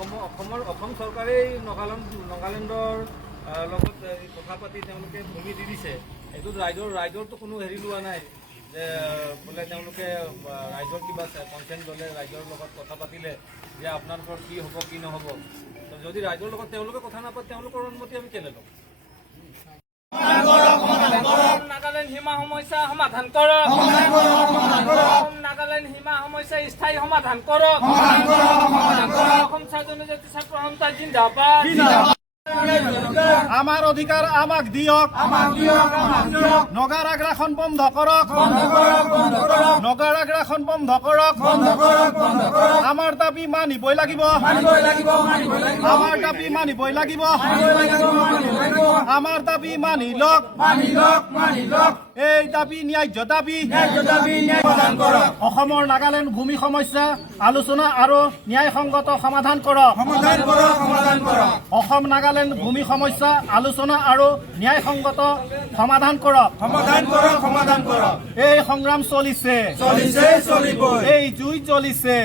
অসম চৰকাৰেই নাগালেণ্ডৰ লগত কথা পাতি তেওঁলোকে ভূমি দি দিছে। এইটোত ৰাইজৰতো কোনো হেৰি লোৱা নাই যে বোলে তেওঁলোকে ৰাইজৰ কিবা কনচেণ্ট ল'লে, ৰাইজৰ লগত কথা পাতিলে যে আপোনালোকৰ কি হ'ব কি নহ'ব। যদি ৰাইজৰ লগত তেওঁলোকে কথা নাপাতে তেওঁলোকৰ অনুমতি আমি কেলে ল'ম? নাগালেণ্ড সীমা সমস্যা সমাধান কৰক। নাগালেণ্ড সীমা সমস্যা স্থায়ী সমাধান কৰক। অসম জনজাতি ছাত্ৰ সন্থা জিন্দাবাদ। আমাৰ অধিকাৰ আমাক দিয়ক। নগাৰ আগ্ৰাসন বন্ধ কৰক। নগাৰ আগ্ৰাসন বন্ধ কৰক। আমাৰ দাবী মানিবই লাগিব। আমাৰ দাবী মানিবই লাগিব। আমাৰ দাবী মানি লওক। এই দাবী ন্যায্য দাবী। অসমৰ নাগালেণ্ড ভূমি সমস্যা আলোচনা আৰু ন্যায়সংগত সমাধান কৰক। অসম নাগালেণ্ড ভূমি সমস্যা আলোচনা আৰু ন্যায়সংগত সমাধান কৰক। এই সংগ্ৰাম চলিছে, এই জুই জ্বলিছে।